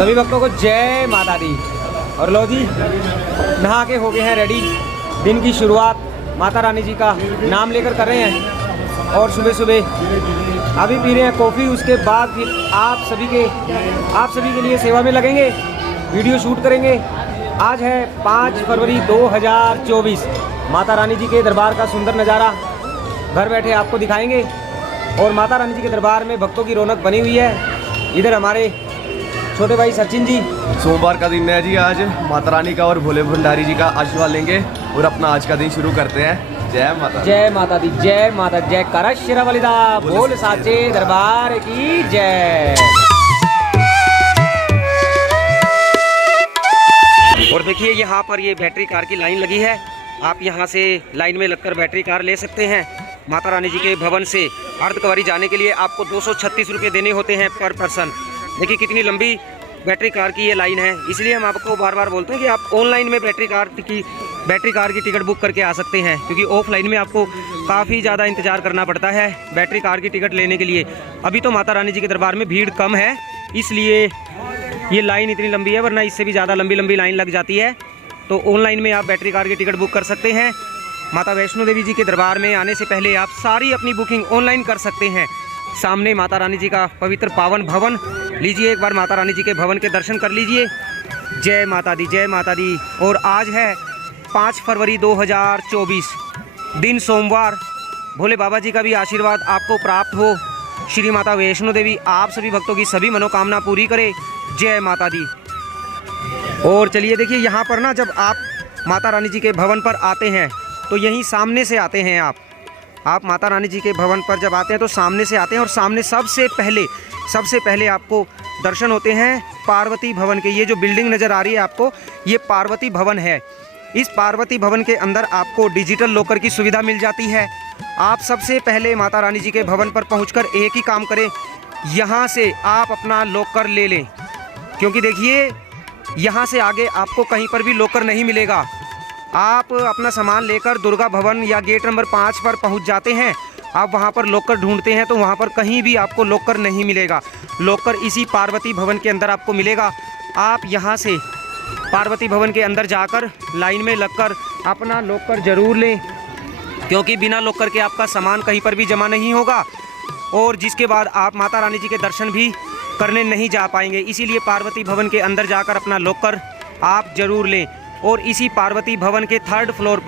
सभी भक्तों को जय माता दी। और लो जी, नहा के हो गए हैं रेडी। दिन की शुरुआत माता रानी जी का नाम लेकर कर रहे हैं और सुबह सुबह अभी पी रहे हैं कॉफ़ी। उसके बाद फिर आप सभी के लिए सेवा में लगेंगे, वीडियो शूट करेंगे। आज है 5 फरवरी 2024। माता रानी जी के दरबार का सुंदर नज़ारा घर बैठे आपको दिखाएंगे और माता रानी जी के दरबार में भक्तों की रौनक बनी हुई है। इधर हमारे छोटे भाई सचिन जी। सोमवार का दिन है जी, आज माता रानी का और भोले भंडारी जी का आशीर्वाद लेंगे और अपना आज का दिन शुरू करते हैं। जय माता, जय माता दी, जय माता, जय कर शिरावलिदा, बोल साचे दरबार की जय। और देखिए यहाँ पर ये बैटरी कार की लाइन लगी है। आप यहाँ से लाइन में लगकर बैटरी कार ले सकते हैं। माता रानी जी के भवन से अर्धकुंवारी जाने के लिए आपको 236 रुपये देने होते हैं पर पर्सन। देखिए कितनी लंबी बैटरी कार की ये लाइन है। इसलिए हम आपको बार बार बोलते हैं कि आप ऑनलाइन में बैटरी कार की टिकट बुक करके आ सकते हैं, क्योंकि ऑफलाइन में आपको काफ़ी ज़्यादा इंतज़ार करना पड़ता है बैटरी कार की टिकट लेने के लिए। अभी तो माता रानी जी के दरबार में भीड़ कम है, इसलिए ये लाइन इतनी लंबी है, वरना इससे भी ज़्यादा लंबी लाइन लग जाती है। तो ऑनलाइन में आप बैटरी कार की टिकट बुक कर सकते हैं। माता वैष्णो देवी जी के दरबार में आने से पहले आप सारी अपनी बुकिंग ऑनलाइन कर सकते हैं। सामने माता रानी जी का पवित्र पावन भवन, लीजिए एक बार माता रानी जी के भवन के दर्शन कर लीजिए। जय माता दी, जय माता दी। और आज है 5 फरवरी 2024, दिन सोमवार। भोले बाबा जी का भी आशीर्वाद आपको प्राप्त हो। श्री माता वैष्णो देवी आप सभी भक्तों की सभी मनोकामना पूरी करे। जय माता दी। और चलिए देखिए, यहाँ पर ना जब आप माता रानी जी के भवन पर आते हैं तो यहीं सामने से आते हैं। आप माता रानी जी के भवन पर जब आते हैं तो सामने से आते हैं और सामने सबसे पहले आपको दर्शन होते हैं पार्वती भवन के। ये जो बिल्डिंग नज़र आ रही है आपको, ये पार्वती भवन है। इस पार्वती भवन के अंदर आपको डिजिटल लॉकर की सुविधा मिल जाती है। आप सबसे पहले माता रानी जी के भवन पर पहुंचकर एक ही काम करें, यहाँ से आप अपना लॉकर ले लें, क्योंकि देखिए यहाँ से आगे आपको कहीं पर भी लॉकर नहीं मिलेगा। आप अपना सामान लेकर दुर्गा भवन या गेट नंबर 5 पर पहुंच जाते हैं। आप वहां पर लॉकर ढूंढते हैं तो वहां पर कहीं भी आपको लॉकर नहीं मिलेगा। लॉकर इसी पार्वती भवन के अंदर आपको मिलेगा। आप यहां से पार्वती भवन के अंदर जाकर लाइन में लगकर अपना लॉकर ज़रूर लें, क्योंकि बिना लॉकर के आपका सामान कहीं पर भी जमा नहीं होगा और जिसके बाद आप माता रानी जी के दर्शन भी करने नहीं जा पाएंगे। इसीलिए पार्वती भवन के अंदर जाकर अपना लॉकर आप ज़रूर लें। और इसी पार्वती भवन के थर्ड फ्लोर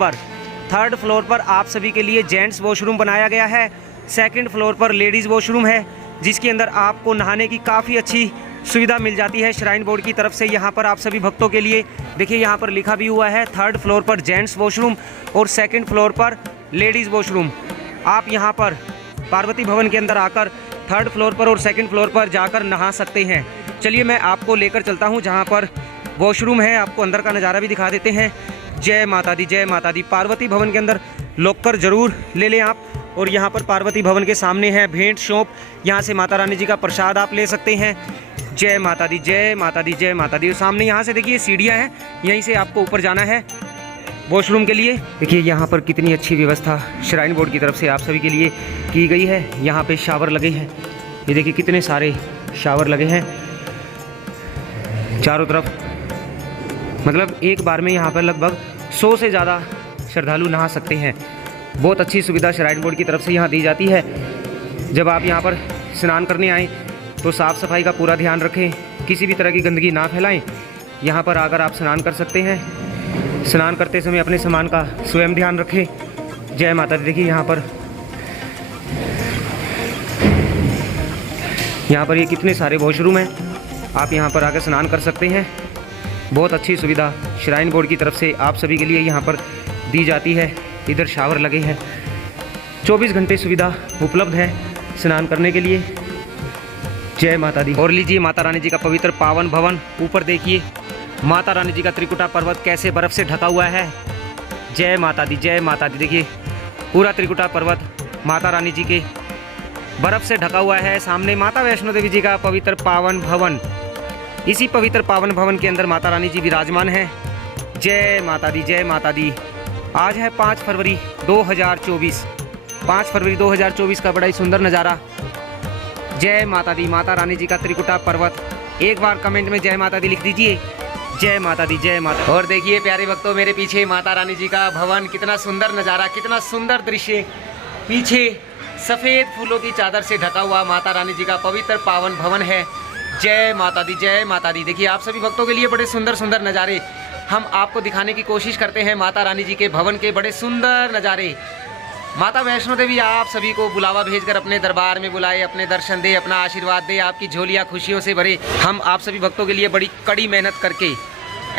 पर आप सभी के लिए जेंट्स वॉशरूम बनाया गया है। सेकंड फ्लोर पर लेडीज़ वॉशरूम है, जिसके अंदर आपको नहाने की काफ़ी अच्छी सुविधा मिल जाती है श्राइन बोर्ड की तरफ से। यहाँ पर आप सभी भक्तों के लिए देखिए, यहाँ पर लिखा भी हुआ है थर्ड फ्लोर पर जेंट्स वॉशरूम और सेकंड फ्लोर पर लेडीज़ वॉशरूम। आप यहाँ पर पार्वती भवन के अंदर आकर थर्ड फ्लोर पर और सेकंड फ्लोर पर जाकर नहा सकते हैं। चलिए मैं आपको लेकर चलता हूँ जहाँ पर वॉशरूम है, आपको अंदर का नज़ारा भी दिखा देते हैं। जय माता दी, जय माता दी। पार्वती भवन के अंदर लॉकर ज़रूर ले लें आप। और यहाँ पर पार्वती भवन के सामने है भेंट शॉप, यहाँ से माता रानी जी का प्रसाद आप ले सकते हैं। जय माता दी, जय माता दी, जय माता दी। और सामने यहाँ से देखिए सीढ़ियाँ हैं, यहीं से आपको ऊपर जाना है वॉशरूम के लिए। देखिए यहाँ पर कितनी अच्छी व्यवस्था श्राइन बोर्ड की तरफ से आप सभी के लिए की गई है। यहाँ पे शावर लगे हैं, ये देखिए कितने सारे शावर लगे हैं चारों तरफ। मतलब एक बार में यहाँ पर लगभग 100 से ज़्यादा श्रद्धालु नहा सकते हैं। बहुत अच्छी सुविधा श्राइन बोर्ड की तरफ से यहाँ दी जाती है। जब आप यहाँ पर स्नान करने आएँ तो साफ़ सफाई का पूरा ध्यान रखें, किसी भी तरह की गंदगी ना फैलाएं। यहाँ पर आकर आप स्नान कर सकते हैं। स्नान करते समय अपने सामान का स्वयं ध्यान रखें। जय माता दी। देखिए यहाँ पर ये कितने सारे वॉशरूम हैं, आप यहाँ पर आकर स्नान कर सकते हैं। बहुत अच्छी सुविधा श्राइन बोर्ड की तरफ से आप सभी के लिए यहाँ पर दी जाती है। इधर शावर लगे हैं, 24 घंटे सुविधा उपलब्ध है स्नान करने के लिए। जय माता दी। और लीजिए माता रानी जी का पवित्र पावन भवन। ऊपर देखिए माता रानी जी का त्रिकुटा पर्वत कैसे बर्फ़ से ढका हुआ है। जय माता दी, जय माता दी। देखिए पूरा त्रिकुटा पर्वत माता रानी जी के बर्फ़ से ढका हुआ है। सामने माता वैष्णो देवी जी का पवित्र पावन भवन, इसी पवित्र पावन भवन के अंदर माता रानी जी विराजमान हैं। जय माता दी, जय माता दी। आज है 5 फरवरी 2024। 5 फरवरी 2024 का बड़ा ही सुंदर नज़ारा। जय माता दी। माता रानी जी का त्रिकुटा पर्वत एक बार कमेंट में जय माता दी लिख दीजिए। जय माता दी, जय माता। और देखिए प्यारे भक्तों, मेरे पीछे माता रानी जी का भवन, कितना सुंदर नज़ारा, कितना सुंदर दृश्य। पीछे सफ़ेद फूलों की चादर से ढका हुआ माता रानी जी का पवित्र पावन भवन है। जय माता दी, जय माता दी। देखिए आप सभी भक्तों के लिए बड़े सुंदर सुंदर नज़ारे हम आपको दिखाने की कोशिश करते हैं। माता रानी जी के भवन के बड़े सुंदर नज़ारे। माता वैष्णो देवी आप सभी को बुलावा भेजकर अपने दरबार में बुलाए, अपने दर्शन दे, अपना आशीर्वाद दे, आपकी झोलियाँ खुशियों से भरे। हम आप सभी भक्तों के लिए बड़ी कड़ी मेहनत करके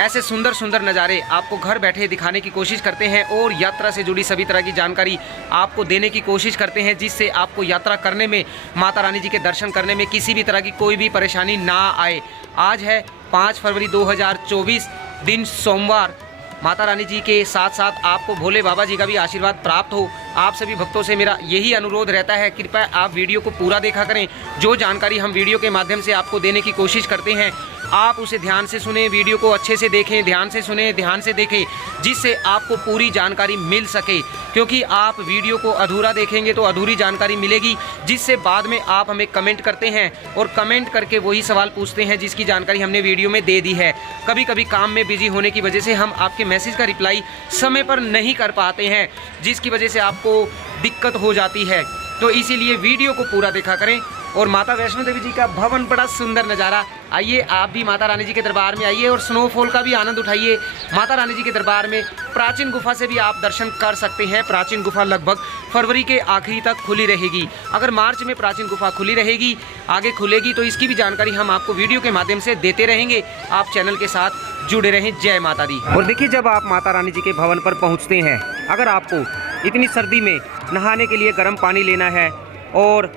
ऐसे सुंदर सुंदर नज़ारे आपको घर बैठे दिखाने की कोशिश करते हैं और यात्रा से जुड़ी सभी तरह की जानकारी आपको देने की कोशिश करते हैं, जिससे आपको यात्रा करने में, माता रानी जी के दर्शन करने में किसी भी तरह की कोई भी परेशानी ना आए। आज है 5 फरवरी 2024, दिन सोमवार। माता रानी जी के साथ साथ आपको भोले बाबा जी का भी आशीर्वाद प्राप्त हो। आप सभी भक्तों से मेरा यही अनुरोध रहता है, कृपया आप वीडियो को पूरा देखा करें। जो जानकारी हम वीडियो के माध्यम से आपको देने की कोशिश करते हैं, आप उसे ध्यान से सुने, वीडियो को अच्छे से देखें, ध्यान से सुने, ध्यान से देखें, जिससे आपको पूरी जानकारी मिल सके। क्योंकि आप वीडियो को अधूरा देखेंगे तो अधूरी जानकारी मिलेगी, जिससे बाद में आप हमें कमेंट करते हैं और कमेंट करके वही सवाल पूछते हैं जिसकी जानकारी हमने वीडियो में दे दी है। कभी कभी काम में बिजी होने की वजह से हम आपके मैसेज का रिप्लाई समय पर नहीं कर पाते हैं, जिसकी वजह से आपको दिक्कत हो जाती है। तो इसीलिए वीडियो को पूरा देखा करें। और माता वैष्णो देवी जी का भवन, बड़ा सुंदर नज़ारा। आइए आप भी माता रानी जी के दरबार में आइए और स्नोफॉल का भी आनंद उठाइए। माता रानी जी के दरबार में प्राचीन गुफा से भी आप दर्शन कर सकते हैं। प्राचीन गुफा लगभग फरवरी के आखिरी तक खुली रहेगी। अगर मार्च में प्राचीन गुफा खुली रहेगी, आगे खुलेगी, तो इसकी भी जानकारी हम आपको वीडियो के माध्यम से देते रहेंगे। आप चैनल के साथ जुड़े रहें। जय माता दी। और देखिए, जब आप माता रानी जी के भवन पर पहुँचते हैं, अगर आपको इतनी सर्दी में नहाने के लिए गर्म पानी लेना है और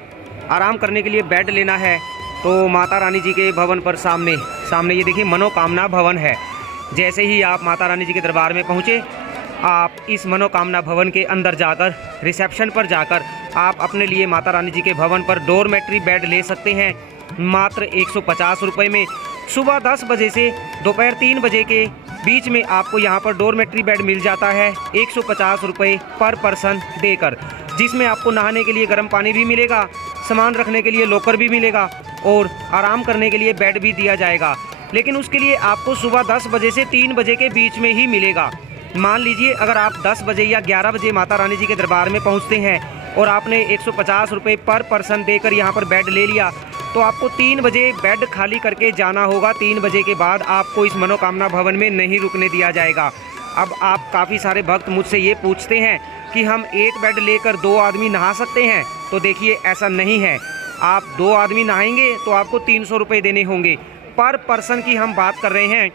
आराम करने के लिए बेड लेना है, तो माता रानी जी के भवन पर सामने ये देखिए मनोकामना भवन है। जैसे ही आप माता रानी जी के दरबार में पहुँचे, आप इस मनोकामना भवन के अंदर जाकर, रिसेप्शन पर जाकर आप अपने लिए माता रानी जी के भवन पर डोरमेट्री बेड ले सकते हैं मात्र 150 रुपये में। सुबह 10 बजे से दोपहर 3 बजे के बीच में आपको यहाँ पर डोरमेट्री बेड मिल जाता है 150 रुपये पर पर्सन देकर, जिसमें आपको नहाने के लिए गर्म पानी भी मिलेगा, सामान रखने के लिए लॉकर भी मिलेगा और आराम करने के लिए बेड भी दिया जाएगा। लेकिन उसके लिए आपको सुबह 10 बजे से 3 बजे के बीच में ही मिलेगा। मान लीजिए अगर आप 10 बजे या 11 बजे माता रानी जी के दरबार में पहुंचते हैं और आपने 150 रुपये पर पर्सन देकर यहां पर बेड ले लिया, तो आपको 3 बजे बेड खाली करके जाना होगा। 3 बजे के बाद आपको इस मनोकामना भवन में नहीं रुकने दिया जाएगा। अब आप काफ़ी सारे भक्त मुझसे ये पूछते हैं कि हम एक बेड लेकर 2 आदमी नहा सकते हैं, तो देखिए ऐसा नहीं है। आप 2 आदमी नहाएंगे तो आपको 300 रुपये देने होंगे। पर पर्सन की हम बात कर रहे हैं,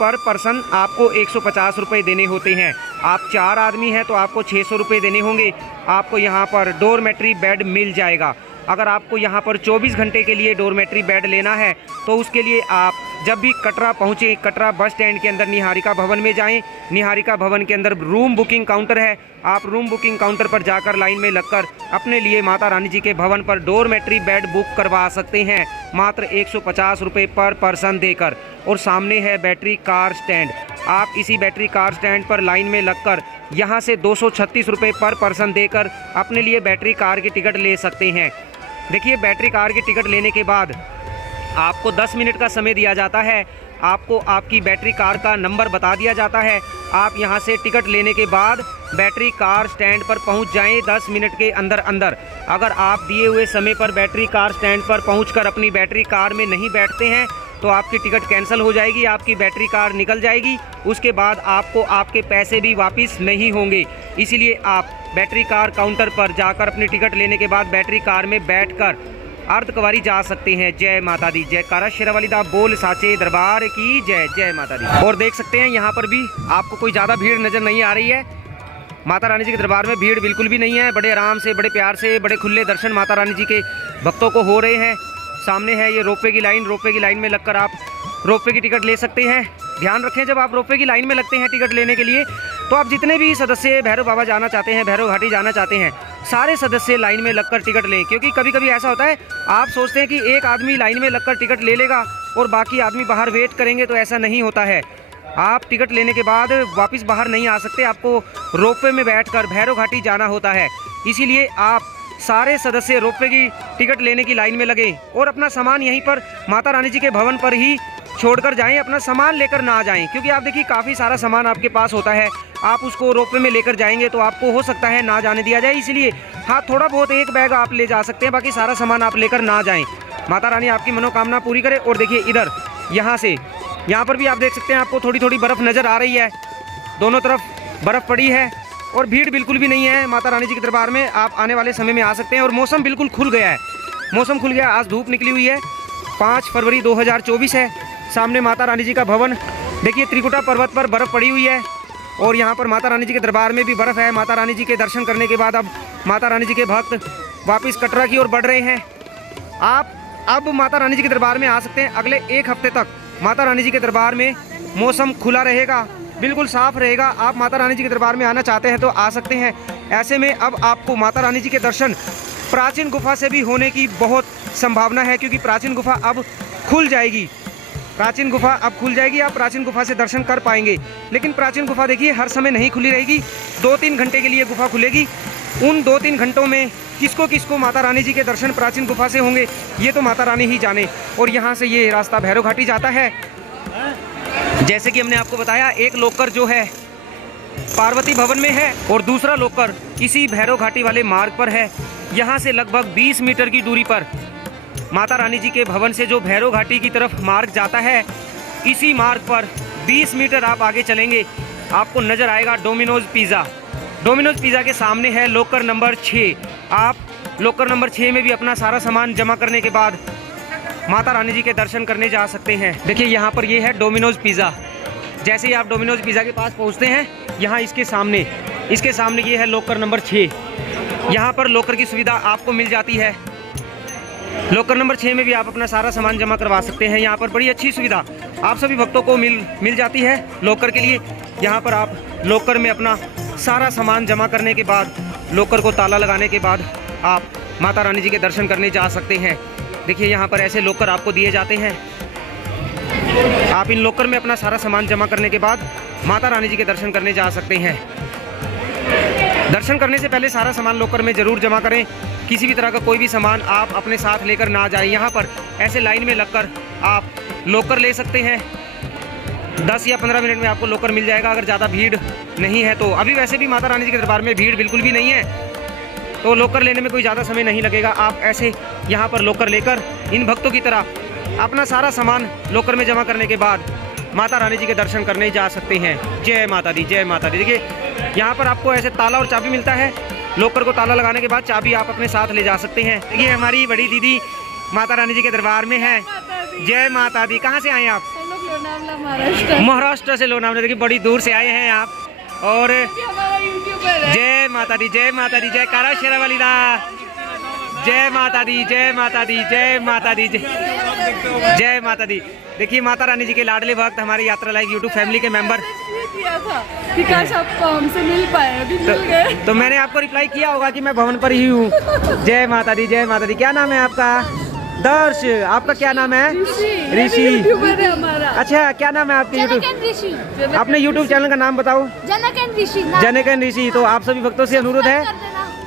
पर पर्सन आपको 150 रुपये देने होते हैं। आप 4 आदमी हैं तो आपको 600 रुपये देने होंगे। आपको यहाँ पर डोरमेट्री बेड मिल जाएगा। अगर आपको यहाँ पर 24 घंटे के लिए डोरमेट्री बेड लेना है, तो उसके लिए आप जब भी कटरा पहुँचें, कटरा बस स्टैंड के अंदर निहारिका भवन में जाएं। निहारिका भवन के अंदर रूम बुकिंग काउंटर है। आप रूम बुकिंग काउंटर पर जाकर लाइन में लगकर अपने लिए माता रानी जी के भवन पर डोरमेट्री बेड बुक करवा सकते हैं मात्र 150 रुपये पर पर्सन देकर। और सामने है बैटरी कार स्टैंड। आप इसी बैटरी कार स्टैंड पर लाइन में लगकर यहाँ से 236 रुपये पर पर्सन देकर अपने लिए बैटरी कार की टिकट ले सकते हैं। देखिए, बैटरी कार की टिकट लेने के बाद आपको 10 मिनट का समय दिया जाता है। आपको आपकी बैटरी कार का नंबर बता दिया जाता है। आप यहां से टिकट लेने के बाद बैटरी कार स्टैंड पर पहुंच जाएं 10 मिनट के अंदर अंदर। अगर आप दिए हुए समय पर बैटरी कार स्टैंड पर पहुंचकर अपनी बैटरी कार में नहीं बैठते हैं, तो आपकी टिकट कैंसिल हो जाएगी, आपकी बैटरी कार निकल जाएगी। उसके बाद आपको आपके पैसे भी वापस नहीं होंगे। इसीलिए आप बैटरी कार काउंटर पर जाकर अपनी टिकट लेने के बाद बैटरी कार में बैठकर अर्धकुंवारी जा सकते हैं। जय माता दी। जयकारा शेरावाली दा बोल साचे दरबार की जय। जय माता दी। और देख सकते हैं यहाँ पर भी आपको कोई ज़्यादा भीड़ नज़र नहीं आ रही है। माता रानी जी के दरबार में भीड़ बिल्कुल भी नहीं है। बड़े आराम से, बड़े प्यार से, बड़े खुले दर्शन माता रानी जी के भक्तों को हो रहे हैं। सामने है ये रोपवे की लाइन। रोपवे की लाइन में लगकर आप रोपवे की टिकट ले सकते हैं। ध्यान रखें, जब आप रोपवे की लाइन में लगते हैं टिकट लेने के लिए, तो आप जितने भी सदस्य भैरव बाबा जाना चाहते हैं, भैरव घाटी जाना चाहते हैं, सारे सदस्य लाइन में लगकर टिकट लें। क्योंकि कभी कभी ऐसा होता है, आप सोचते हैं कि एक आदमी लाइन में लगकर टिकट ले लेगा और बाकी आदमी बाहर वेट करेंगे, तो ऐसा नहीं होता है। आप टिकट लेने के बाद वापस बाहर नहीं आ सकते। आपको रोपवे में बैठकर भैरव घाटी जाना होता है। इसीलिए आप सारे सदस्य रोपवे की टिकट लेने की लाइन में लगे और अपना सामान यहीं पर माता रानी जी के भवन पर ही छोड़कर जाएं, अपना सामान लेकर ना जाएं, क्योंकि आप देखिए काफ़ी सारा सामान आपके पास होता है, आप उसको रोपवे में लेकर जाएंगे तो आपको हो सकता है ना जाने दिया जाए। इसलिए हाँ, थोड़ा बहुत एक बैग आप ले जा सकते हैं, बाकी सारा सामान आप लेकर ना जाएं। माता रानी आपकी मनोकामना पूरी करे। और देखिए इधर यहाँ पर भी आप देख सकते हैं, आपको थोड़ी थोड़ी बर्फ़ नज़र आ रही है, दोनों तरफ बर्फ़ पड़ी है और भीड़ बिल्कुल भी नहीं है। माता रानी जी के दरबार में आप आने वाले समय में आ सकते हैं और मौसम बिल्कुल खुल गया है, मौसम खुल गया। आज धूप निकली हुई है, 5 फरवरी 2024 है। सामने माता रानी जी का भवन देखिए, त्रिकुटा पर्वत पर बर्फ़ पड़ी हुई है और यहाँ पर माता रानी जी के दरबार में भी बर्फ़ है। माता रानी जी के दर्शन करने के बाद अब माता रानी जी के भक्त वापस कटरा की ओर बढ़ रहे हैं। आप अब माता रानी जी के दरबार में आ सकते हैं। अगले 1 हफ्ते तक माता रानी जी के दरबार में मौसम खुला रहेगा, बिल्कुल साफ़ रहेगा। आप माता रानी जी के दरबार में आना चाहते हैं तो आ सकते हैं। ऐसे में अब आपको माता रानी जी के दर्शन प्राचीन गुफा से भी होने की बहुत संभावना है, क्योंकि प्राचीन गुफा अब खुल जाएगी। प्राचीन गुफा अब खुल जाएगी, आप प्राचीन गुफा से दर्शन कर पाएंगे। लेकिन प्राचीन गुफा देखिए हर समय नहीं खुली रहेगी, 2-3 घंटे के लिए गुफा खुलेगी। उन 2-3 घंटों में किसको किसको माता रानी जी के दर्शन प्राचीन गुफा से होंगे, ये तो माता रानी ही जाने। और यहाँ से ये रास्ता भैरव घाटी जाता है। जैसे कि हमने आपको बताया, एक लोकर जो है पार्वती भवन में है और दूसरा लोकर इसी भैरव घाटी वाले मार्ग पर है। यहाँ से लगभग 20 मीटर की दूरी पर माता रानी जी के भवन से जो भैरव घाटी की तरफ मार्ग जाता है, इसी मार्ग पर 20 मीटर आप आगे चलेंगे, आपको नज़र आएगा डोमिनोज पिज़्ज़ा। डोमिनोज पिज़्ज़ा के सामने है लोकर नंबर 6। आप लोकर नंबर 6 में भी अपना सारा सामान जमा करने के बाद माता रानी जी के दर्शन करने जा सकते हैं। देखिए यहाँ पर ये है डोमिनोज पिज़्ज़ा। जैसे ही आप डोमिनोज पिज़्ज़ा के पास पहुँचते हैं, यहाँ इसके सामने ये है लोकर नंबर 6। यहाँ पर लोकर की सुविधा आपको मिल जाती है। लोकर नंबर 6 में भी आप अपना सारा सामान जमा करवा सकते हैं। यहाँ पर बड़ी अच्छी सुविधा आप सभी भक्तों को मिल जाती है लोकर के लिए। यहाँ पर आप लोकर में अपना सारा सामान जमा करने के बाद, लोकर को ताला लगाने के बाद आप माता रानी जी के दर्शन करने जा सकते हैं। देखिए यहाँ पर ऐसे लोकर आपको दिए जाते हैं। आप इन लोकर में अपना सारा सामान जमा करने के बाद माता रानी जी के दर्शन करने जा सकते हैं। दर्शन करने से पहले सारा सामान लोकर में ज़रूर जमा करें। किसी भी तरह का कोई भी सामान आप अपने साथ लेकर ना जाएं। यहाँ पर ऐसे लाइन में लगकर आप लोकर ले सकते हैं। 10 या 15 मिनट में आपको लोकर मिल जाएगा, अगर ज़्यादा भीड़ नहीं है तो। अभी वैसे भी माता रानी जी के दरबार में भीड़ बिल्कुल भी नहीं है, तो लोकर लेने में कोई ज़्यादा समय नहीं लगेगा। आप ऐसे यहाँ पर लोकर लेकर इन भक्तों की तरह अपना सारा सामान लोकर में जमा करने के बाद माता रानी जी के दर्शन करने जा सकते हैं। जय माता दी, जय माता दी। देखिए यहाँ पर आपको ऐसे ताला और चाबी मिलता है। लोकर को ताला लगाने के बाद चाबी आप अपने साथ ले जा सकते हैं। ये हमारी बड़ी दीदी माता रानी जी के दरबार में है। जय माता दी। कहाँ से आए आप? महाराष्ट्र। महाराष्ट्र से लोनावला। देखिए बड़ी दूर से आए हैं आप। और जय माता दी, जय माता दी, जय कारा शेरा वाली दा। जय माता दी, जय माता दी, जय माता दी, जय माता दी। देखिए माता रानी जी के लाडले भक्त हमारे यात्रा लाइक यूट्यूब फैमिली के मेंबर किया था कि काश आपको हमसे मिल पाए, अभी मिल गए। तो मैंने आपको रिप्लाई किया होगा कि मैं भवन पर ही हूँ। जय माता दी, जय माता दी। क्या नाम है आपका? दर्श। आपका क्या नाम है? ऋषि। यूट्यूबर है हमारा। अच्छा, क्या नाम है आपके यूट्यूब? अपने यूट्यूब चैनल का नाम बताओ। जनक एंड ऋषि। तो आप सभी भक्तों से अनुरोध है,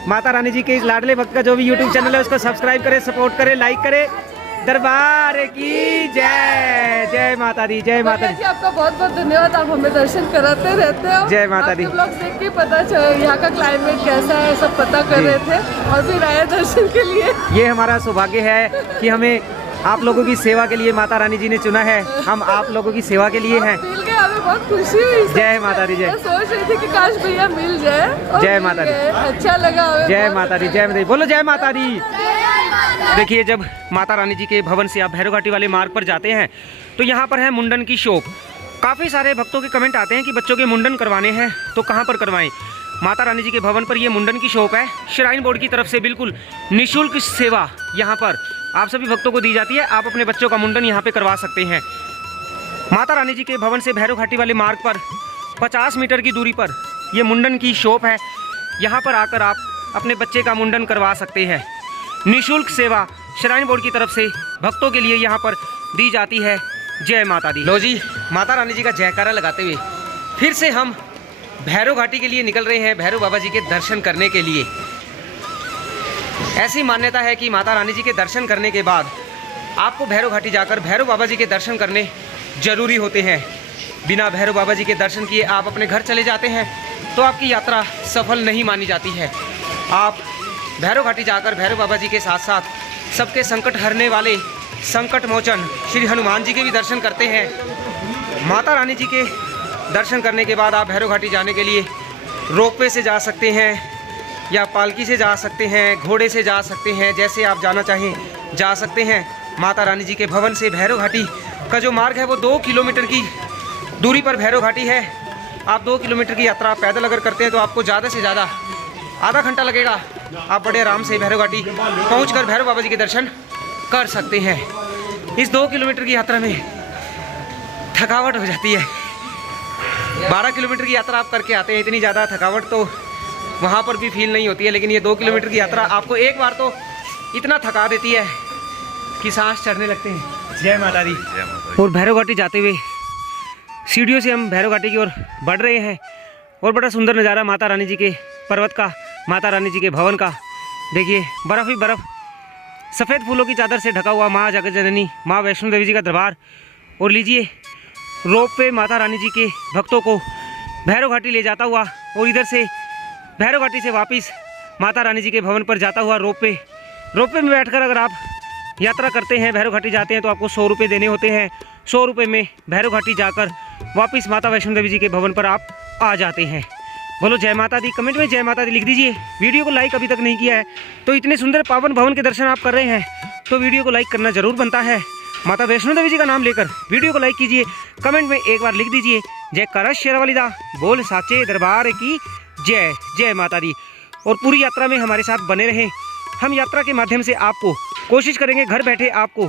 माता रानी जी के इस लाडले भक्त का जो भी यूट्यूब चैनल है उसको सब्सक्राइब करें, सपोर्ट करें, लाइक करें। दरबार की जय। जय माता दी, जय माता दी। आपका बहुत बहुत धन्यवाद, आप हमें दर्शन कराते रहते हैं। जय माता दी। ब्लॉग देख के पता चला यहाँ का क्लाइमेट कैसा है, सब पता कर रहे थे और फिर आए दर्शन के लिए। ये हमारा सौभाग्य है कि हमें आप लोगों की सेवा के लिए माता रानी जी ने चुना है। हम आप लोगों की सेवा के लिए हैं। मिल गए, हमें बहुत खुशी हुई। जय माता दी, जय। सोच रही थी कि काश भैया मिल जाए। जय माता दी। अच्छा लगा हमें। जय माता दी, जय माता दी। बोलो जय माता दी। देखिए जब माता रानी जी के भवन से आप भैरव घाटी वाले मार्ग पर जाते हैं तो यहाँ पर है मुंडन की शॉप। काफ़ी सारे भक्तों के कमेंट आते हैं कि बच्चों के मुंडन करवाने हैं तो कहाँ पर करवाएं। माता रानी जी के भवन पर ये मुंडन की शॉप है। श्राइन बोर्ड की तरफ से बिल्कुल निःशुल्क सेवा यहाँ पर आप सभी भक्तों को दी जाती है। आप अपने बच्चों का मुंडन यहाँ पे करवा सकते हैं। माता रानी जी के भवन से भैरव घाटी वाले मार्ग पर 50 मीटर की दूरी पर ये मुंडन की शॉप है। यहाँ पर आकर आप अपने बच्चे का मुंडन करवा सकते हैं। निःशुल्क सेवा श्राइन बोर्ड की तरफ से भक्तों के लिए यहाँ पर दी जाती है। जय माता दी। लो जी, माता रानी जी का जयकारा लगाते हुए फिर से हम भैरव घाटी के लिए निकल रहे हैं, भैरव बाबा जी के दर्शन करने के लिए। ऐसी मान्यता है कि माता रानी जी के दर्शन करने के बाद आपको भैरव घाटी जाकर भैरव बाबा जी के दर्शन करने जरूरी होते हैं। बिना भैरव बाबा जी के दर्शन किए आप अपने घर चले जाते हैं तो आपकी यात्रा सफल नहीं मानी जाती है। आप भैरव घाटी जाकर भैरव बाबा जी के साथ साथ सबके संकट हरने वाले संकट मोचन श्री हनुमान जी के भी दर्शन करते हैं। माता रानी जी के दर्शन करने के बाद आप भैरव घाटी जाने के लिए रोपवे से जा सकते हैं या पालकी से जा सकते हैं, घोड़े से जा सकते हैं, जैसे आप जाना चाहें जा सकते हैं। माता रानी जी के भवन से भैरव घाटी का जो मार्ग है वो 2 किलोमीटर की दूरी पर भैरव घाटी है। आप 2 किलोमीटर की यात्रा पैदल अगर करते हैं तो आपको ज़्यादा से ज़्यादा आधा घंटा लगेगा। आप बड़े आराम से भैरव घाटी पहुँचकर भैरव बाबा जी के दर्शन कर सकते हैं। इस 2 किलोमीटर की यात्रा में थकावट हो जाती है। 12 किलोमीटर की यात्रा आप करके आते हैं, इतनी ज़्यादा थकावट तो वहाँ पर भी फील नहीं होती है, लेकिन ये 2 किलोमीटर की यात्रा आपको एक बार तो इतना थका देती है कि सांस चढ़ने लगते हैं। जय माता दी। और भैरव घाटी जाते हुए सीढ़ियों से हम भैरव घाटी की ओर बढ़ रहे हैं और बड़ा सुंदर नज़ारा माता रानी जी के पर्वत का, माता रानी जी के भवन का। देखिए बर्फ़ ही बर्फ़, सफ़ेद फूलों की चादर से ढका हुआ माँ जगत जननी माँ वैष्णो देवी जी का दरबार। और लीजिए रोप पे माता रानी जी के भक्तों को भैरव घाटी ले जाता हुआ और इधर से भैरव घाटी से वापस माता रानी जी के भवन पर जाता हुआ रोप पे में बैठकर अगर आप यात्रा करते हैं, भैरव घाटी जाते हैं तो आपको 100 रुपये देने होते हैं। 100 रुपये में भैरव घाटी जाकर वापस माता वैष्णो देवी जी के भवन पर आप आ जाते हैं। बोलो जय माता दी। कमेंट में जय माता दी लिख दीजिए। वीडियो को लाइक अभी तक नहीं किया है तो इतने सुंदर पावन भवन के दर्शन आप कर रहे हैं तो वीडियो को लाइक करना ज़रूर बनता है। माता वैष्णो देवी जी का नाम लेकर वीडियो को लाइक कीजिए। कमेंट में एक बार लिख दीजिए जय करा शेरावाली दा बोल साचे दरबार की जय। जय माता दी। और पूरी यात्रा में हमारे साथ बने रहें। हम यात्रा के माध्यम से आपको कोशिश करेंगे घर बैठे आपको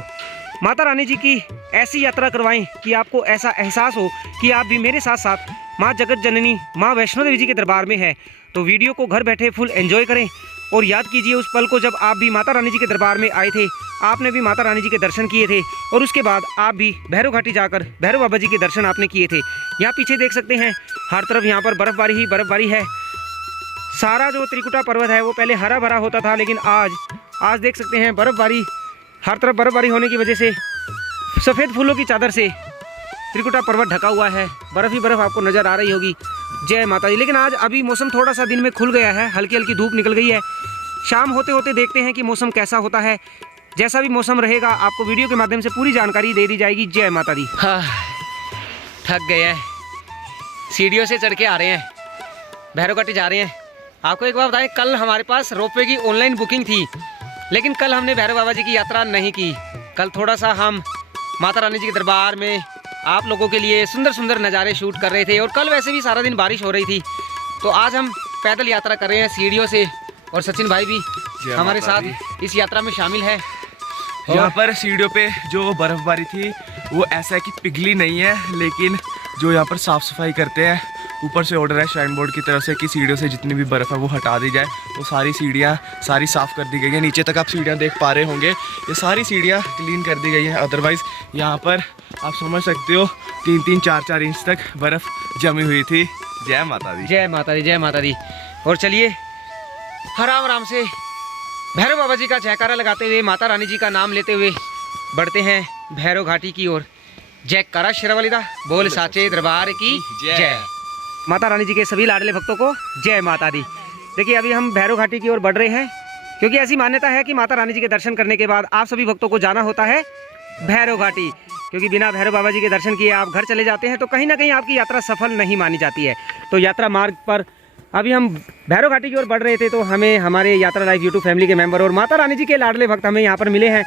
माता रानी जी की ऐसी यात्रा करवाएं कि आपको ऐसा एहसास हो कि आप भी मेरे साथ साथ माँ जगत जननी माँ वैष्णो देवी जी के दरबार में है। तो वीडियो को घर बैठे फुल एंजॉय करें और याद कीजिए उस पल को जब आप भी माता रानी जी के दरबार में आए थे, आपने भी माता रानी जी के दर्शन किए थे और उसके बाद आप भी भैरव घाटी जाकर भैरव बाबा जी के दर्शन आपने किए थे। यहाँ पीछे देख सकते हैं हर तरफ यहाँ पर बर्फबारी ही बर्फबारी है। सारा जो त्रिकुटा पर्वत है वो पहले हरा भरा होता था, लेकिन आज देख सकते हैं बर्फबारी, हर तरफ बर्फबारी होने की वजह से सफ़ेद फूलों की चादर से त्रिकुटा पर्वत ढका हुआ है। बर्फ़ ही बर्फ़ आपको नज़र आ रही होगी। जय माता दी। लेकिन आज अभी मौसम थोड़ा सा दिन में खुल गया है, हल्की हल्की धूप निकल गई है। शाम होते होते देखते हैं कि मौसम कैसा होता है। जैसा भी मौसम रहेगा आपको वीडियो के माध्यम से पूरी जानकारी दे दी जाएगी। जय माता दी। हाँ थक गए हैं, सीढ़ियों से चढ़ के आ रहे हैं, भैरव घाटी जा रहे हैं। आपको एक बात बताएं, कल हमारे पास रोपवे की ऑनलाइन बुकिंग थी, लेकिन कल हमने भैरव बाबा जी की यात्रा नहीं की। कल थोड़ा सा हम माता रानी जी के दरबार में आप लोगों के लिए सुंदर सुंदर नज़ारे शूट कर रहे थे और कल वैसे भी सारा दिन बारिश हो रही थी। तो आज हम पैदल यात्रा कर रहे हैं सीढ़ियों से और सचिन भाई भी हमारे साथ इस यात्रा में शामिल है। यहाँ पर सीढ़ियों पे जो बर्फबारी थी वो ऐसा है कि पिघली नहीं है, लेकिन जो यहाँ पर साफ़ सफाई करते हैं ऊपर से ऑर्डर है श्राइन बोर्ड की तरफ से कि सीढ़ियों से जितनी भी बर्फ़ है वो हटा दी जाए। तो सारी सीढ़ियाँ सारी साफ़ कर दी गई हैं। नीचे तक आप सीढ़ियाँ देख पा रहे होंगे, ये सारी सीढ़ियाँ क्लीन कर दी गई हैं। अदरवाइज़ यहाँ पर आप समझ सकते हो 3-3, 4-4 इंच तक बर्फ़ जमी हुई थी। जय माता दी। जय माता दी। जय माता दी। और चलिए आराम आराम से भैरव बाबा जी का जयकारा लगाते हुए माता रानी जी का नाम लेते हुए बढ़ते हैं भैरव घाटी की ओर। जय करा शेरावाली दा बोल साचे दरबार की जय। माता रानी जी के सभी लाडले भक्तों को जय माता दी। देखिए अभी हम भैरव घाटी की ओर बढ़ रहे हैं क्योंकि ऐसी मान्यता है कि माता रानी जी के दर्शन करने के बाद आप सभी भक्तों को जाना होता है भैरव घाटी, क्योंकि बिना भैरव बाबा जी के दर्शन किए आप घर चले जाते हैं तो कहीं ना कहीं आपकी यात्रा सफल नहीं मानी जाती है। तो यात्रा मार्ग पर अभी हम भैरव घाटी की ओर बढ़ रहे थे तो हमें हमारे यात्रा लाइव यूट्यूब फैमिली के मेंबर और माता रानी जी के लाडले भक्त हमें यहाँ पर मिले हैं।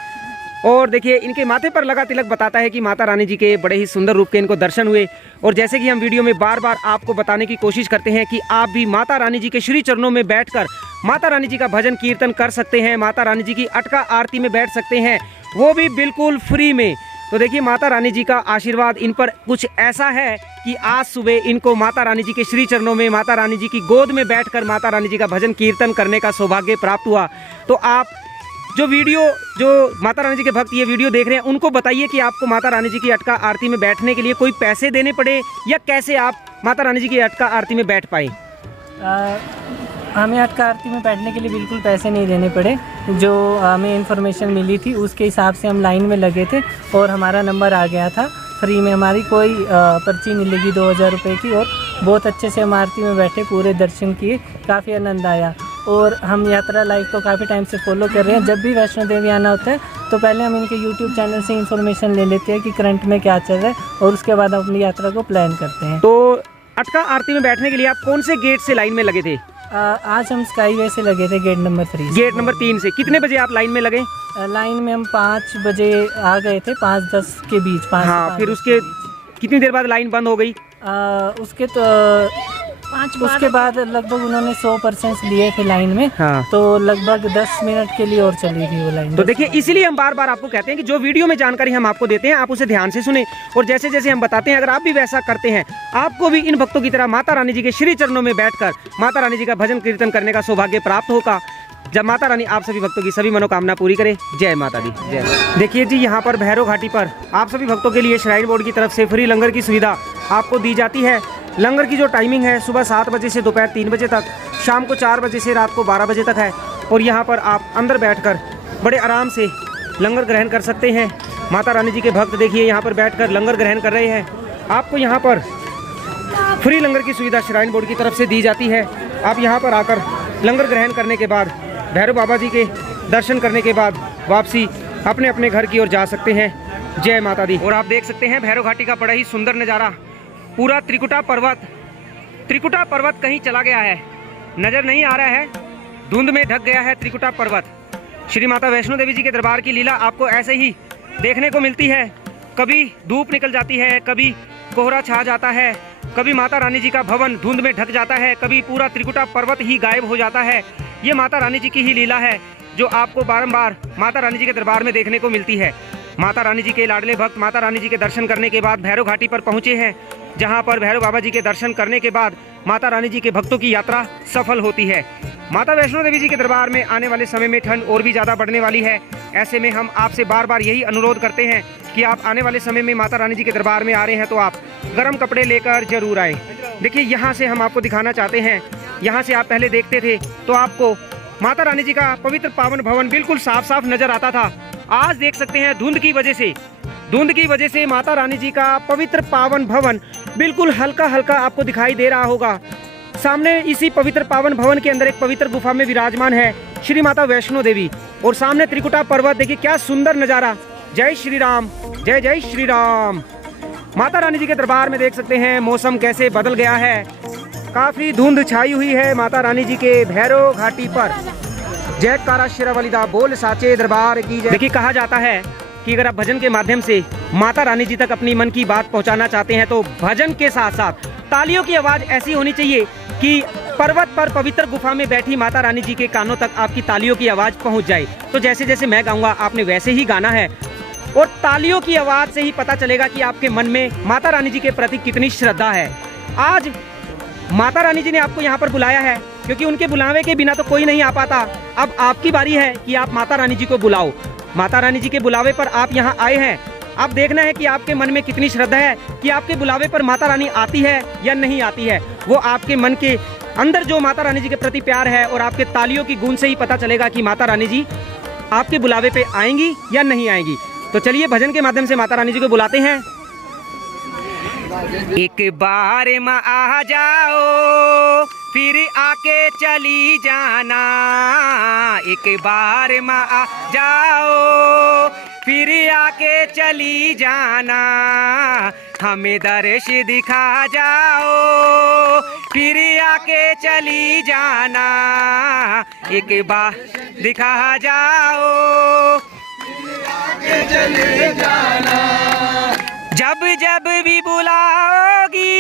और देखिए इनके माथे पर लगा तिलक बताता है कि माता रानी जी के बड़े ही सुंदर रूप के इनको दर्शन हुए। और जैसे कि हम वीडियो में बार बार आपको बताने की कोशिश करते हैं कि आप भी माता रानी जी के श्री चरणों में बैठकर माता रानी जी का भजन कीर्तन कर सकते हैं, माता रानी जी की अटका आरती में बैठ सकते हैं, वो भी बिल्कुल फ्री में। तो देखिए माता रानी जी का आशीर्वाद इन पर कुछ ऐसा है कि आज सुबह इनको माता रानी जी के श्री चरणों में माता रानी जी की गोद में बैठकर माता रानी जी का भजन कीर्तन करने का सौभाग्य प्राप्त हुआ। तो आप जो माता रानी जी के भक्त ये वीडियो देख रहे हैं उनको बताइए कि आपको माता रानी जी की अटका आरती में बैठने के लिए कोई पैसे देने पड़े या कैसे आप माता रानी जी की अटका आरती में बैठ पाए। हमें अटका आरती में बैठने के लिए बिल्कुल पैसे नहीं देने पड़े। जो हमें इन्फॉर्मेशन मिली थी उसके हिसाब से हम लाइन में लगे थे और हमारा नंबर आ गया था। फ्री में हमारी कोई पर्ची नहीं लगी 2000 रुपये की, और बहुत अच्छे से हम आरती में बैठे, पूरे दर्शन किए, काफ़ी आनंद आया। और हम यात्रा लाइव को काफ़ी टाइम से फॉलो कर रहे हैं। जब भी वैष्णो देवी आना होता है तो पहले हम इनके यूट्यूब चैनल से इन्फॉर्मेशन ले लेते हैं कि करंट में क्या चल रहा है, और उसके बाद हम अपनी यात्रा को प्लान करते हैं। तो अटका आरती में बैठने के लिए आप कौन से गेट से लाइन में लगे थे? आज हम स्काईवे से लगे थे, गेट नंबर 3। गेट नंबर 3 से। कितने बजे आप लाइन में लगे? लाइन में हम 5 बजे आ गए थे, 5-10 के बीच। 5 हाँ, फिर उसके कितनी देर बाद लाइन बंद हो गई? उसके बाद लगभग उन्होंने 100% लिए थे लाइन में। हाँ। तो लगभग 10 मिनट के लिए और चली थी वो लाइन। तो देखिए, इसीलिए हम बार बार आपको कहते हैं कि जो वीडियो में जानकारी हम आपको देते हैं आप उसे ध्यान से सुने, और जैसे जैसे हम बताते हैं अगर आप भी वैसा करते हैं, आपको भी इन भक्तों की तरह माता रानी जी के श्री चरणों में बैठकर माता रानी जी का भजन कीर्तन करने का सौभाग्य प्राप्त होगा। जब माता रानी आप सभी भक्तों की सभी मनोकामना पूरी करे। जय माता दी, जय। देखिए जी, यहाँ पर भैरव घाटी पर आप सभी भक्तों के लिए श्राइन बोर्ड की तरफ से फ्री लंगर की सुविधा आपको दी जाती है। लंगर की जो टाइमिंग है सुबह 7 बजे से दोपहर 3 बजे तक, शाम को 4 बजे से रात को 12 बजे तक है। और यहाँ पर आप अंदर बैठकर बड़े आराम से लंगर ग्रहण कर सकते हैं। माता रानी जी के भक्त देखिए यहाँ पर बैठकर लंगर ग्रहण कर रहे हैं। आपको यहाँ पर फ्री लंगर की सुविधा श्राइन बोर्ड की तरफ से दी जाती है। आप यहाँ पर आकर लंगर ग्रहण करने के बाद भैरव बाबा जी के दर्शन करने के बाद वापसी अपने अपने घर की ओर जा सकते हैं। जय माता दी। और आप देख सकते हैं भैरव घाटी का बड़ा ही सुंदर नज़ारा। पूरा त्रिकुटा पर्वत कहीं चला गया है, नज़र नहीं आ रहा है, धुंध में ढक गया है त्रिकुटा पर्वत। श्री माता वैष्णो देवी जी के दरबार की लीला आपको ऐसे ही देखने को मिलती है। कभी धूप निकल जाती है, कभी कोहरा छा जाता है, कभी माता रानी जी का भवन धुंध में ढक जाता है, कभी पूरा त्रिकुटा पर्वत ही गायब हो जाता है। ये माता रानी जी की ही लीला है जो आपको बारंबार माता रानी जी के दरबार में देखने को मिलती है। माता रानी जी के लाडले भक्त माता रानी जी के दर्शन करने के बाद भैरव घाटी पर पहुंचे हैं, जहां पर भैरव बाबा जी के दर्शन करने के बाद माता रानी जी के भक्तों की यात्रा सफल होती है। माता वैष्णो देवी जी के दरबार में आने वाले समय में ठंड और भी ज़्यादा बढ़ने वाली है। ऐसे में हम आपसे बार बार यही अनुरोध करते हैं कि आप आने वाले समय में माता रानी जी के दरबार में आ रहे हैं तो आप गर्म कपड़े लेकर जरूर आए। देखिए, यहाँ से हम आपको दिखाना चाहते हैं, यहाँ से आप पहले देखते थे तो आपको माता रानी जी का पवित्र पावन भवन बिल्कुल साफ साफ नजर आता था। आज देख सकते हैं धुंध की वजह से माता रानी जी का पवित्र पावन भवन बिल्कुल हल्का हल्का आपको दिखाई दे रहा होगा। सामने इसी पवित्र पावन भवन के अंदर एक पवित्र गुफा में विराजमान है श्री माता वैष्णो देवी, और सामने त्रिकुटा पर्वत। देखिए क्या सुंदर नज़ारा। जय श्री राम, जय जय श्री राम। माता रानी जी के दरबार में देख सकते हैं मौसम कैसे बदल गया है, काफी धुंध छाई हुई है माता रानी जी के भैरव घाटी पर। जयकारा शेरावाली दा बोल साचे दरबार की जय। देखिए, कहा जाता है कि अगर आप भजन के माध्यम से माता रानी जी तक अपनी मन की बात पहुंचाना चाहते हैं तो भजन के साथ साथ तालियों की आवाज ऐसी होनी चाहिए कि पर्वत पर पवित्र गुफा में बैठी माता रानी जी के कानों तक आपकी तालियों की आवाज पहुंच जाए। तो जैसे जैसे मैं गाऊंगा आपने वैसे ही गाना है, और तालियों की आवाज से ही पता चलेगा कि आपके मन में माता रानी जी के प्रति कितनी श्रद्धा है। आज माता रानी जी ने आपको यहाँ पर बुलाया है, क्योंकि उनके बुलावे के बिना तो कोई नहीं आ पाता। अब आपकी बारी है कि आप माता रानी जी को बुलाओ। माता रानी जी के बुलावे पर आप यहाँ आए हैं। अब देखना है कि आपके मन में कितनी श्रद्धा है कि आपके बुलावे पर माता रानी आती है या नहीं आती है। वो आपके मन के अंदर जो माता रानी जी के प्रति प्यार है और आपके तालियों की गूंज से ही पता चलेगा कि माता रानी जी आपके बुलावे पे आएंगी या नहीं आएंगी। तो चलिए भजन के माध्यम से माता रानी जी को बुलाते हैं। एक बार माँ आ जाओ फिर आके चली जाना, एक बार माँ आ जाओ फिर आके चली जाना, हमें दर्श दिखा जाओ फिर आके चली जाना, एक बार दिखा जाओ फिर आके चली जाना। जब जब भी बुलाओगी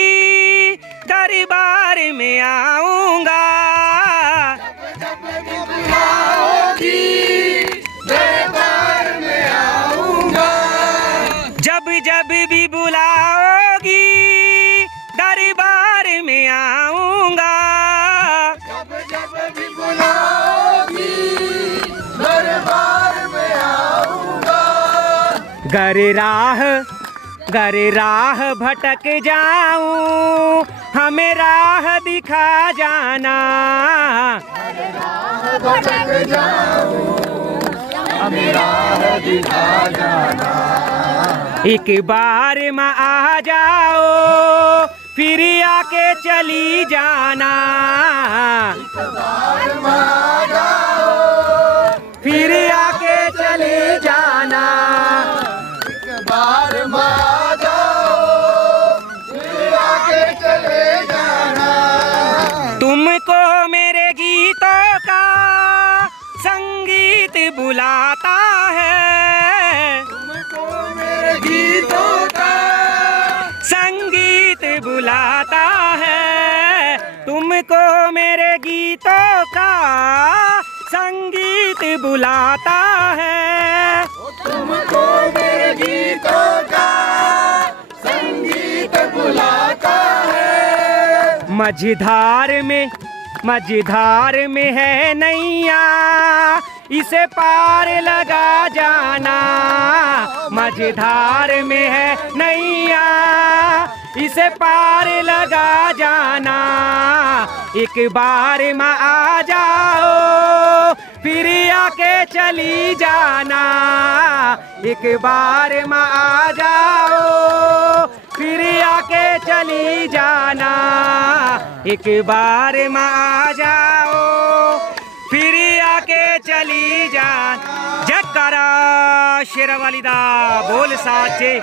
दरबार में आऊंगा, जब भी बुलाओगी दरबार में आऊंगा, जब जब भी बुलाओगी दरबार में आऊंगा, जब जब भी बुलाओगी दरबार में आऊंगा। गर राह भटक जाऊं हमें राह दिखा जाना, एक बार माँ आ जाओ फिर आके चली जाना, फिर आके चली जाना, तुमको मेरे गीतों का संगीत बुलाता है, तुमको मेरे गीतों का संगीत बुलाता है, तुमको मेरे गीतों का संगीत बुलाता है, तुमको मेरे गीतों का संगीत बुलाता है। मझधार में है नैया, इसे पार लगा जाना, मझधार में है नैया, इसे पार लगा जाना, एक बार माँ आ जाओ फिर आके चली जाना, एक बार माँ आ जाओ फिर आके चली जाना, एक बार माँ आ जाओ फिर आके चली जाना। जयकारा शेरावाली दा बोल साचे,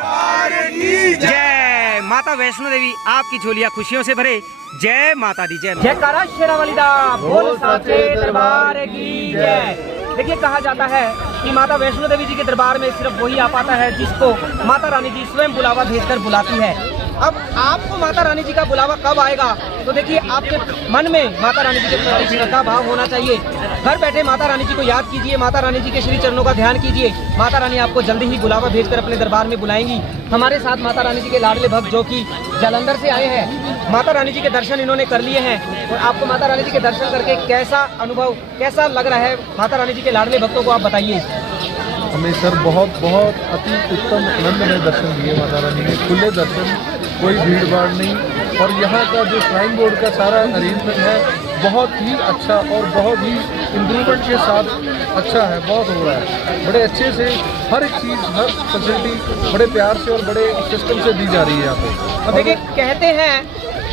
जय माता वैष्णो देवी आपकी झोलियां खुशियों से भरे, जय माता दी जय। जयकारा शेरावाली दा बोल साचे दरबार की जय। देखिए कहा जाता है कि माता वैष्णो देवी जी के दरबार में सिर्फ वही आ पाता है जिसको माता रानी जी स्वयं बुलावा भेजकर बुलाती है। अब आपको माता रानी जी का बुलावा कब आएगा, तो देखिए आपके मन में माता रानी जी के प्रति श्रद्धा भाव होना चाहिए। घर बैठे माता रानी जी को याद कीजिए, माता रानी जी के श्री चरणों का ध्यान कीजिए, माता रानी आपको जल्दी ही बुलावा भेजकर अपने दरबार में बुलाएंगी। हमारे साथ माता रानी जी के लाडले भक्त जो कि जालंधर से आए हैं, माता रानी जी के दर्शन इन्होंने कर लिए हैं और आपको माता रानी जी के दर्शन करके कैसा अनुभव, कैसा लग रहा है माता रानी जी के लाडले भक्तों को आप बताइए। हमें सर बहुत अति उत्तम आनंद में दर्शन दिए माता रानी ने, खुले दर्शन, कोई भीड़ भाड़ नहीं, और यहाँ का जो श्राइन बोर्ड का सारा अरेंजमेंट है बहुत ही अच्छा और बहुत ही इम्प्रूवमेंट के साथ अच्छा है, बहुत हो रहा है, बड़े अच्छे से हर एक चीज़, हर फैसिलिटी बड़े प्यार से और बड़े सिस्टम से दी जा रही है यहाँ पे। और देखिए कहते हैं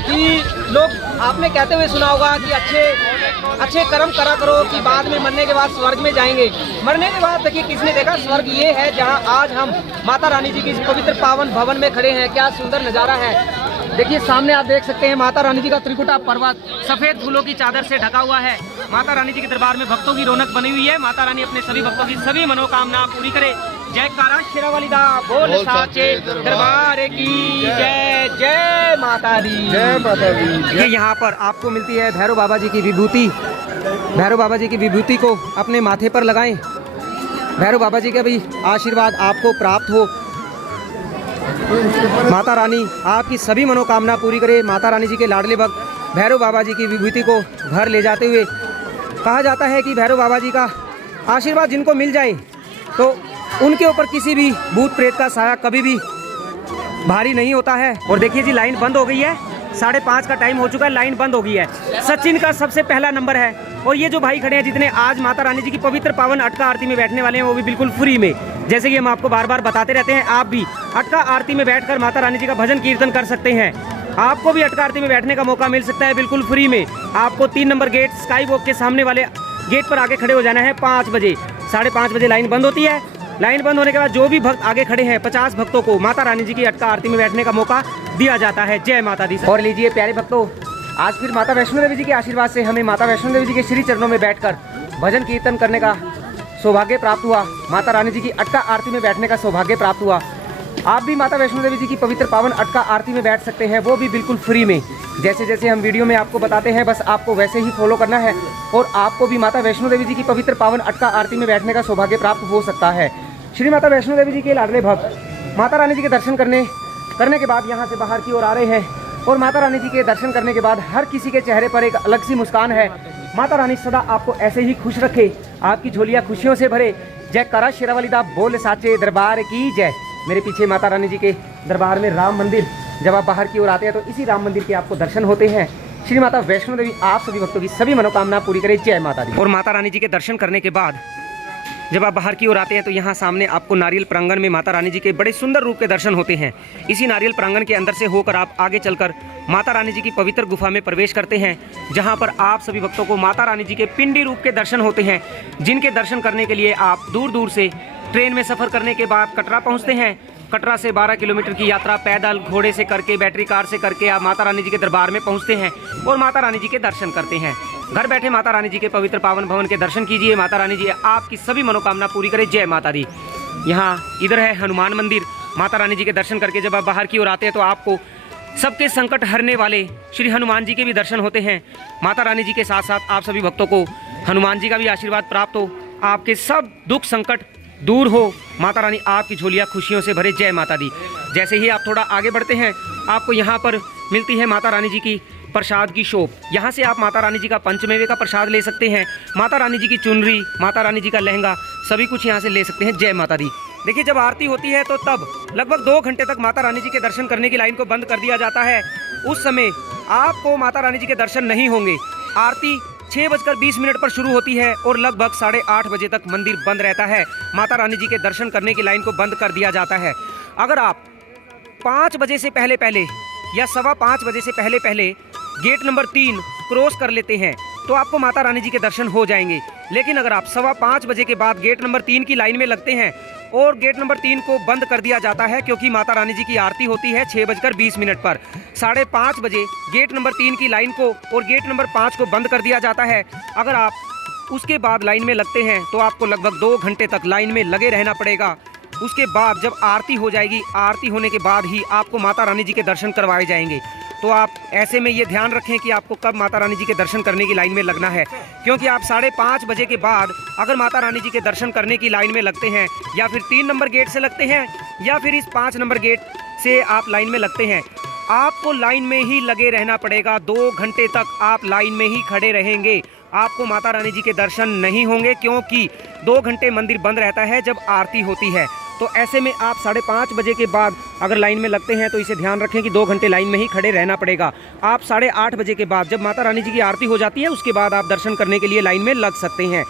कि लोग, आपने कहते हुए सुना होगा कि अच्छे कर्म करा करो कि बाद में मरने के बाद स्वर्ग में जाएंगे। मरने के बाद देखिए किसने देखा, स्वर्ग ये है जहां आज हम माता रानी जी की पवित्र पावन भवन में खड़े हैं। क्या सुंदर नज़ारा है। देखिए सामने आप देख सकते हैं माता रानी जी का त्रिकुटा पर्वत सफेद फूलों की चादर से ढका हुआ है। माता रानी जी के दरबार में भक्तों की रौनक बनी हुई है। माता रानी अपने सभी भक्तों की सभी मनोकामना पूरी करे। जयकारा शेरावाली दा बोल साचे दरबार की जय, जय माता दी, जय माता दी। ये यहाँ पर आपको मिलती है भैरव बाबा जी की विभूति। भैरव बाबा जी की विभूति को अपने माथे पर लगाएं। भैरव बाबा जी का भी आशीर्वाद आपको प्राप्त हो। माता रानी आपकी सभी मनोकामना पूरी करे। माता रानी जी के लाडले भक्त भैरव बाबा जी की विभूति को घर ले जाते हुए कहा जाता है कि भैरव बाबा जी का आशीर्वाद जिनको मिल जाए तो उनके ऊपर किसी भी भूत प्रेत का साया कभी भी भारी नहीं होता है। और देखिए जी लाइन बंद हो गई है, 5:30 का टाइम हो चुका है, लाइन बंद हो गई है। सचिन का सबसे पहला नंबर है और ये जो भाई खड़े हैं जितने आज माता रानी जी की पवित्र पावन अटका आरती में बैठने वाले हैं वो भी बिल्कुल फ्री में। जैसे कि हम आपको बार बार बताते रहते हैं, आप भी अटका आरती में बैठकर माता रानी जी का भजन कीर्तन कर सकते हैं। आपको भी अटका आरती में बैठने का मौका मिल सकता है बिल्कुल फ्री में। आपको 3 नंबर गेट स्काई वॉक के सामने वाले गेट पर आगे खड़े हो जाना है 5 बजे। 5:30 बजे लाइन बंद होती है। लाइन बंद होने के बाद जो भी भक्त आगे खड़े हैं 50 भक्तों को माता रानी जी की अटका आरती में बैठने का मौका दिया जाता है। जय माता दी। और लीजिए प्यारे भक्तों, आज फिर माता वैष्णो देवी जी के आशीर्वाद से हमें माता वैष्णो देवी जी के श्री चरणों में बैठकर भजन कीर्तन करने का सौभाग्य प्राप्त हुआ। माता रानी जी की अटका आरती में बैठने का सौभाग्य प्राप्त हुआ। आप भी माता वैष्णो देवी जी की पवित्र पावन अटका आरती में बैठ सकते हैं, वो भी बिल्कुल फ्री में। जैसे जैसे हम वीडियो में आपको बताते हैं बस आपको वैसे ही फॉलो करना है और आपको भी माता वैष्णो देवी जी की पवित्र पावन अटका आरती में बैठने का सौभाग्य प्राप्त हो सकता है। श्री माता वैष्णो देवी जी के लाडले भक्त माता रानी जी के दर्शन करने के बाद यहाँ से बाहर की ओर आ रहे हैं और माता रानी जी के दर्शन करने के बाद हर किसी के चेहरे पर एक अलग सी मुस्कान है। माता रानी सदा आपको ऐसे ही खुश रखे, आपकी झोलियाँ खुशियों से भरे। जयकारा शेरावाली दा बोल साचे दरबार की जय। मेरे पीछे माता रानी जी के दरबार में राम मंदिर जब आप बाहर की ओर आते हैं तो इसी राम मंदिर के आपको दर्शन होते हैं। श्री माता वैष्णो देवी आप सभी भक्तों की सभी मनोकामना पूरी करे। जय माता दी। और माता रानी जी के दर्शन करने के बाद जब आप बाहर की ओर आते हैं तो यहाँ सामने आपको नारियल प्रांगण में माता रानी जी के बड़े सुंदर रूप के दर्शन होते हैं। इसी नारियल प्रांगण के अंदर से होकर आप आगे चलकर माता रानी जी की पवित्र गुफा में प्रवेश करते हैं, जहाँ पर आप सभी भक्तों को माता रानी जी के पिंडी रूप के दर्शन होते हैं, जिनके दर्शन करने के लिए आप दूर दूर से ट्रेन में सफ़र करने के बाद कटरा पहुँचते हैं। कटरा से 12 किलोमीटर की यात्रा पैदल घोड़े से करके बैटरी कार से करके आप माता रानी जी के दरबार में पहुँचते हैं और माता रानी जी के दर्शन करते हैं। घर बैठे माता रानी जी के पवित्र पावन भवन के दर्शन कीजिए। माता रानी जी आपकी सभी मनोकामना पूरी करे। जय माता दी। यहाँ इधर है हनुमान मंदिर। माता रानी जी के दर्शन करके जब आप बाहर की ओर आते हैं तो आपको सबके संकट हरने वाले श्री हनुमान जी के भी दर्शन होते हैं। माता रानी जी के साथ साथ आप सभी भक्तों को हनुमान जी का भी आशीर्वाद प्राप्त हो, आपके सब दुख संकट दूर हो, माता रानी आपकी झोलियाँ खुशियों से भरे। जय माता दी। जैसे ही आप थोड़ा आगे बढ़ते हैं आपको यहाँ पर मिलती है माता रानी जी की प्रसाद की शॉप। यहाँ से आप माता रानी जी का पंचमेवे का प्रसाद ले सकते हैं, माता रानी जी की चुनरी, माता रानी जी का लहंगा, सभी कुछ यहाँ से ले सकते हैं। जय माता दी। देखिए जब आरती होती है तो तब लगभग 2 घंटे तक माता रानी जी के दर्शन करने की लाइन को बंद कर दिया जाता है। उस समय आपको माता रानी जी के दर्शन नहीं होंगे। आरती 6:20 पर शुरू होती है और लगभग 8:30 बजे तक मंदिर बंद रहता है। माता रानी जी के दर्शन करने की लाइन को बंद कर दिया जाता है। अगर आप 5 बजे से पहले पहले या 5:15 बजे से पहले पहले गेट नंबर 3 क्रॉस कर लेते हैं तो आपको माता रानी जी के दर्शन हो जाएंगे। लेकिन अगर आप 5:15 बजे के बाद गेट नंबर 3 की लाइन में लगते हैं और गेट नंबर 3 को बंद कर दिया जाता है, क्योंकि माता रानी जी की आरती होती है 6:20 पर। 5:30 बजे गेट नंबर 3 की लाइन को और गेट नंबर 5 को बंद कर दिया जाता है। अगर आप उसके बाद लाइन में लगते हैं तो आपको लगभग 2 घंटे तक लाइन में लगे रहना पड़ेगा। उसके बाद जब आरती हो जाएगी, आरती होने के बाद ही आपको माता रानी जी के दर्शन करवाए जाएंगे। तो आप ऐसे में ये ध्यान रखें कि आपको कब माता रानी जी के दर्शन करने की लाइन में लगना है, क्योंकि आप 5:30 बजे के बाद अगर माता रानी जी के दर्शन करने की लाइन में लगते हैं या फिर 3 नंबर गेट से लगते हैं या फिर इस 5 नंबर गेट से आप लाइन में लगते हैं, आपको लाइन में ही लगे रहना पड़ेगा। 2 घंटे तक आप लाइन में ही खड़े रहेंगे, आपको माता रानी जी के दर्शन नहीं होंगे, क्योंकि 2 घंटे मंदिर बंद रहता है जब आरती होती है। तो ऐसे में आप 5:30 बजे के बाद अगर लाइन में लगते हैं तो इसे ध्यान रखें कि 2 घंटे लाइन में ही खड़े रहना पड़ेगा। आप 8:30 बजे के बाद जब माता रानी जी की आरती हो जाती है उसके बाद आप दर्शन करने के लिए लाइन में लग सकते हैं।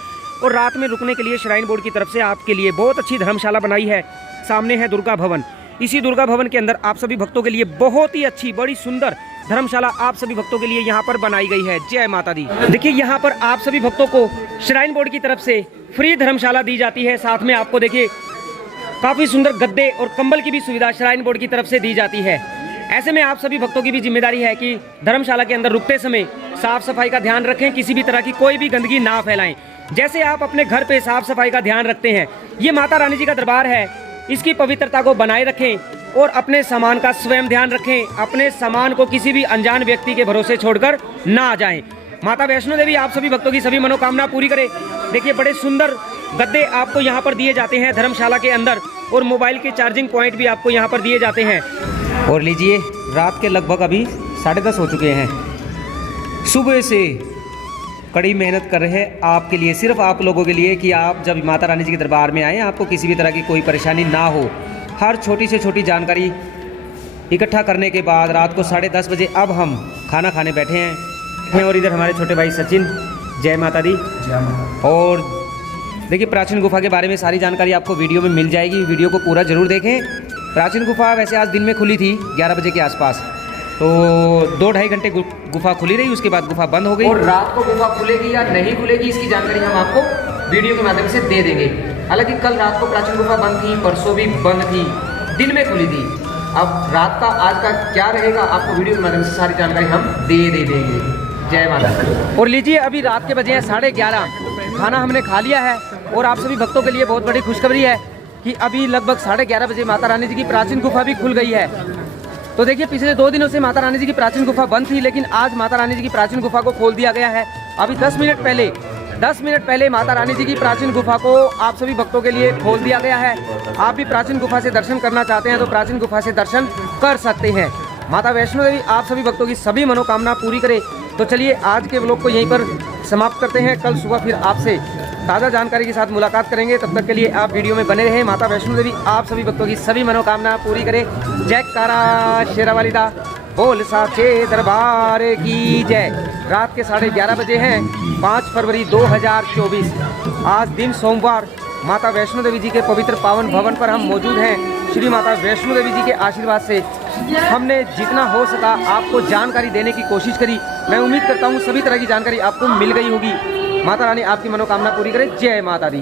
और रात में रुकने के लिए श्राइन बोर्ड की तरफ से आपके लिए बहुत अच्छी धर्मशाला बनाई है। सामने है दुर्गा भवन। इसी दुर्गा भवन के अंदर आप सभी भक्तों के लिए बहुत ही अच्छी बड़ी सुंदर धर्मशाला आप सभी भक्तों के लिए यहाँ पर बनाई गई है। जय माता दी। देखिए यहाँ पर आप सभी भक्तों को श्राइन बोर्ड की तरफ से फ्री धर्मशाला दी जाती है। साथ में आपको देखिए काफ़ी सुंदर गद्दे और कंबल की भी सुविधा श्राइन बोर्ड की तरफ से दी जाती है। ऐसे में आप सभी भक्तों की भी जिम्मेदारी है कि धर्मशाला के अंदर रुकते समय साफ सफाई का ध्यान रखें, किसी भी तरह की कोई भी गंदगी ना फैलाएं। जैसे आप अपने घर पे साफ सफाई का ध्यान रखते हैं, ये माता रानी जी का दरबार है, इसकी पवित्रता को बनाए रखें और अपने सामान का स्वयं ध्यान रखें। अपने सामान को किसी भी अनजान व्यक्ति के भरोसे छोड़कर ना जाएं। माता वैष्णो देवी आप सभी भक्तों की सभी मनोकामना पूरी करे। देखिए बड़े सुंदर गद्दे आपको यहाँ पर दिए जाते हैं धर्मशाला के अंदर, और मोबाइल के चार्जिंग पॉइंट भी आपको यहाँ पर दिए जाते हैं। और लीजिए रात के लगभग अभी 10:30 हो चुके हैं। सुबह से कड़ी मेहनत कर रहे हैं आपके लिए, सिर्फ आप लोगों के लिए, कि आप जब माता रानी जी के दरबार में आएँ आपको किसी भी तरह की कोई परेशानी ना हो। हर छोटी से छोटी जानकारी इकट्ठा करने के बाद रात को 10:30 बजे अब हम खाना खाने बैठे हैं। और इधर हमारे छोटे भाई सचिन। जय माता दी। और देखिए प्राचीन गुफा के बारे में सारी जानकारी आपको वीडियो में मिल जाएगी, वीडियो को पूरा ज़रूर देखें। प्राचीन गुफा वैसे आज दिन में खुली थी 11 बजे के आसपास, तो 2-2.5 घंटे गुफा खुली रही, उसके बाद गुफा बंद हो गई। और रात को गुफा खुलेगी या नहीं खुलेगी इसकी जानकारी हम आपको वीडियो के माध्यम से दे देंगे। हालांकि कल रात को प्राचीन गुफा बंद थी, परसों भी बंद थी, दिन में खुली थी। अब रात का आज का क्या रहेगा आपको वीडियो के माध्यम से सारी जानकारी हम दे देंगे। जय माता दी। और लीजिए अभी रात के बजे हैं 11:30, खाना हमने खा लिया है और आप सभी भक्तों के लिए बहुत बड़ी खुशखबरी है कि अभी लगभग 11:30 बजे माता रानी जी की प्राचीन गुफा भी खुल गई है। तो देखिए पिछले 2 दिनों से माता रानी जी की प्राचीन गुफा बंद थी, लेकिन आज माता रानी जी की प्राचीन गुफा को खोल दिया गया है। अभी 10 मिनट पहले माता रानी जी की प्राचीन गुफा को आप सभी भक्तों के लिए खोल दिया गया है। आप भी प्राचीन गुफा से दर्शन करना चाहते हैं तो प्राचीन गुफा से दर्शन कर सकते हैं। माता वैष्णो देवी आप सभी भक्तों की सभी मनोकामना पूरी करे। तो चलिए आज के व्लॉग को यहीं पर समाप्त करते हैं। कल सुबह फिर आपसे ताज़ा जानकारी के साथ मुलाकात करेंगे। तब तक के लिए आप वीडियो में बने रहें। माता वैष्णो देवी आप सभी भक्तों की सभी मनोकामना पूरी करे। जयकारा शेरावाली दा बोल साचे दरबार की जय। रात के 11:30 बजे हैं, 5 फरवरी 2024। आज दिन सोमवार माता वैष्णो देवी जी के पवित्र पावन भवन पर हम मौजूद हैं। श्री माता वैष्णो देवी जी के आशीर्वाद से हमने जितना हो सका आपको जानकारी देने की कोशिश करी। मैं उम्मीद करता हूँ सभी तरह की जानकारी आपको मिल गई होगी। माता रानी आपकी मनोकामना पूरी करे। जय माता दी।